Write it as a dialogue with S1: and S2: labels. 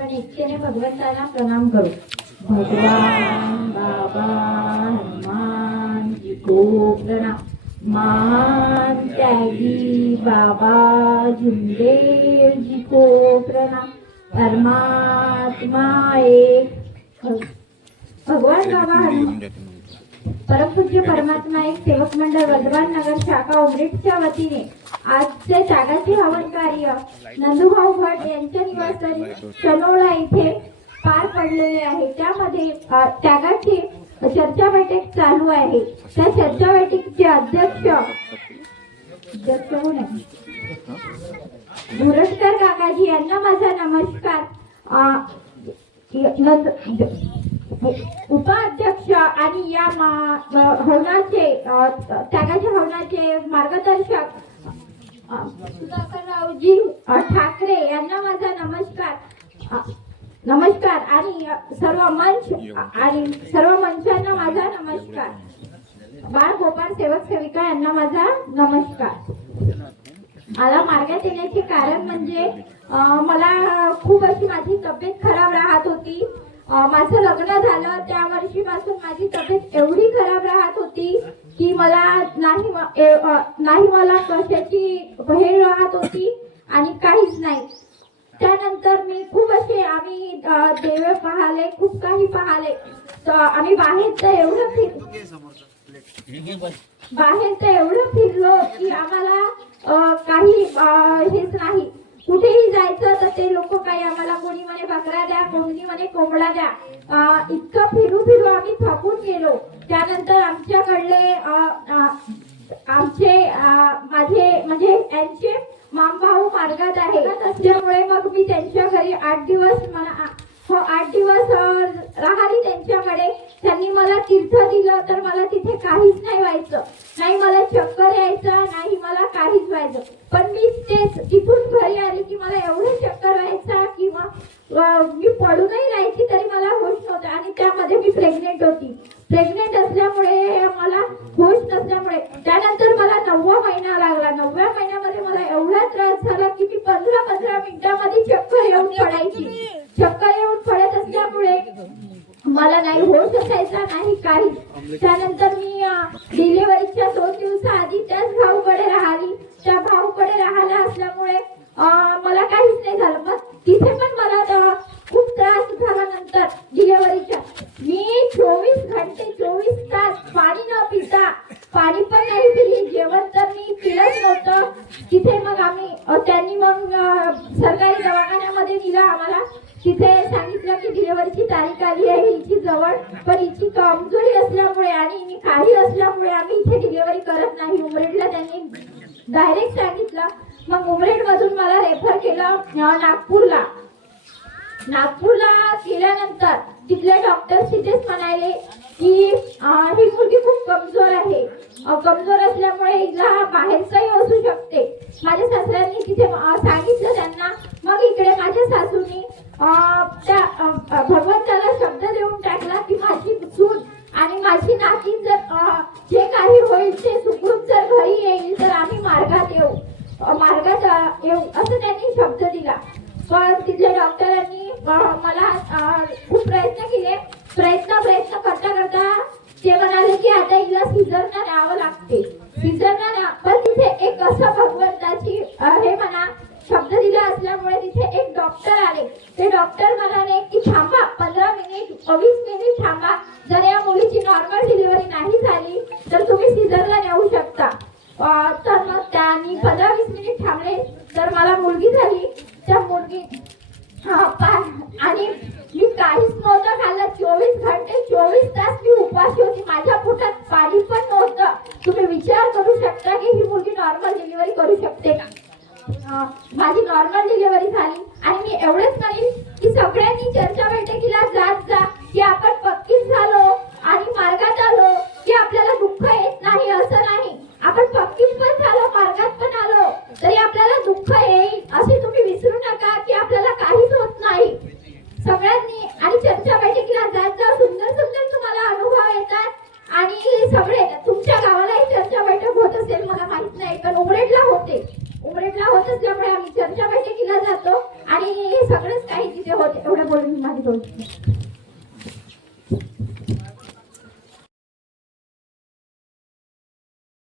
S1: आपण एकट्याने भगवंताला प्रणाम करू. भगवान बाबा हनुमान जी को प्रणाम. महान त्यागी बाबा झुंदेव जी को प्रणाम. परमात्मा एक. भग- भगवान बाबा हनुमान. परमपूज्य परमात्मा एक सेवक मंडळ वर्धमान नगर शाखा उमरेटच्या वतीने आजचे त्यागाचे हवन कार्य नंदुभाऊ भट यांच्या निवासस्थानी चनोळा इथे पार पडलेले आहे. त्यामध्ये त्यागाची चर्चा बैठक चालू आहे. त्या चर्चा बैठकीचे अध्यक्ष अध्यक्ष काकाजी यांना माझा नमस्कार. उपाध्यक्ष आणि या भवनाचे हवनाचे त्यागाच्या हवनाचे मार्गदर्शक सुधाकररावजी ठाकरे यांना माझा नमस्कार. नमस्कार. आणि सर्व मंच आणि सर्व मंचांना माझा नमस्कार. बाळ गोपाळ सेवक सेविका यांना माझा नमस्कार. मला मार्गात येण्याचे कारण म्हणजे मला खूप अशी माझी तब्येत खराब राहत होती. माझं लग्न झालं त्या वर्षीपासून माझी तब्येत एवढी खराब राहत होती की मला नाही ए- नाही मला कशाची हेळ राहत होती आणि काहीच नाही. त्यानंतर मी खूप असे आम्ही देव पाहाले खूप काही पाहाले. तर आम्ही बाहेर तर एवढं फिर बाहेर तर एवढं फिरलो की आम्हाला काही हेच नाही. कुठेही जायचं तर ते लोक काही आम्हाला म्हणे बकरा द्या कोणी म्हणे कोंबडा द्या. इतकं फिरू फिरू आम्ही थकून गेलो. त्यानंतर आमच्याकडले आमचे माझे म्हणजे यांचे मामभाऊ मार्गात आहे. असल्यामुळे मग मी त्यांच्या घरी आठ दिवस मला हो आठ दिवस राहिली त्यांच्याकडे. त्यांनी मला तीर्थ दिलं तर मला तिथे काहीच नाही व्हायचं. नाही मला चक्कर यायचं नाही मला काहीच व्हायचं. पण मी तेच तिथून घरी आली की मला एवढं चक्कर व्हायचा किंवा अं, मी पडूनही राहायची तरी मला होश नव्हतं आणि त्यामध्ये मी प्रेग्नेंट होती. प्रेग्नेंट असल्यामुळे मला होश नसल्यामुळे त्यानंतर मला नववा महिना लागला. नवव्या महिन्यामध्ये मला एवढा त्रास झाला की मी पंधरा पंधरा मिनिटामध्ये चक्कर येऊन पडायची. चक्कर येऊन पडत असल्यामुळे मला नाही होश असायचा नाही काही. त्यानंतर मी डिलिव्हरीच्या दोन दिवसाआधी त्याच भाऊकडे राहिली. त्या भाऊकडे राहायला असल्यामुळे मला काहीच नाही झालं. मग तिथे पण मला अं, खूप त्रास झाला नंतर डिलिव्हरीच्या मी चोवीस घंटे चोवीस तास पाणी न पिता पाणी पण नाही पिली जेवण तर मी पिलंच नव्हतं. तिथे मग आम्ही त्यांनी मग सरकारी दवाखान्यामध्ये दिलं आम्हाला. तिथे सांगितलं की डिलेवरीची तारीख आली आहे हिची जवळ पण हिची कमजोरी असल्यामुळे आणि हिने काही असल्यामुळे आम्ही इथे डिलेवरी करत नाही. उमरेडला त्यांनी डायरेक्ट सांगितलं. मग उमरेड मधून मला रेफर केलं नागपूरला. नागपूरला गेल्यानंतर तिथले डॉक्टर तिथेच म्हणाले की ही मुलगी खूप कमजोर कमजोर असल्यामुळे हिला बाहेरचंही असू शकते. माझ्या सासऱ्यांनी तिथे सांगितलं त्यांना. मग इकडे माझ्या सासूनी त्या भगवंताला शब्द देऊन टाकला की माझी सून आणि माझी नाती जर जे काही होईल ते सुखरूप जर घरी येईल तर आम्ही मार्गात येऊ. मार्गात येऊ असं त्यांनी शब्द दिला. पण तिथल्या डॉक्टरांनी मला खूप प्रयत्न केले. प्रयत्न प्रयत्न करता करता ते म्हणाले की आता न्यावं लागते. सीझरना न्या पण तिथे एक असं भगवंताची हे म्हणा शब्द दिला असल्यामुळे तिथे एक डॉक्टर आले. ते डॉक्टर म्हणाले की थांबा पंधरा मिनिट वीस मिनिट थांबा. जर या मुलीची नॉर्मल डिलिव्हरी नाही झाली तर तुम्ही सीझरला नेऊ शकता. तर मग त्यांनी पंधरा वीस मिनिट थांबले तर मला मुलगी झाली त्या मुलगी हा, पा- आणि मी काहीच नव्हतं खाल्लं चोवीस घंटे चोवीस तास मी उपाशी होती माझ्या पोटात पाणी पण नव्हतं तुम्ही विचार करू शकता की ही मुलगी नॉर्मल डिलिव्हरी करू शकते का अं, माझी नॉर्मल डिलिव्हरी झाली आणि मी एवढंच की सगळ्यांनी चर्चा बैठकीला जात जा की आपण पक्कीच झालो आणि मार्गात आलो की आपल्याला दुःख येत नाही असं नाही आपण पक्कीच पण झालो मार्गात पण आलो तरी आपल्याला दुःख येईल असे तुम्ही विसरू नका की आपल्याला काहीच होत नाही सगळ्यांनी आणि चर्चा बैठकीला जात जा सुंदर सुंदर तुम्हाला अनुभव येतात आणि सगळे तुमच्या गावालाही चर्चा बैठक होत असेल मला माहीत नाही पण उमरेडला होते उमरेडला होत असल्यामुळे आम्ही चर्चा बैठकीला जातो आणि हे सगळंच काही तिथे होते एवढं बोलून ही माझी दोन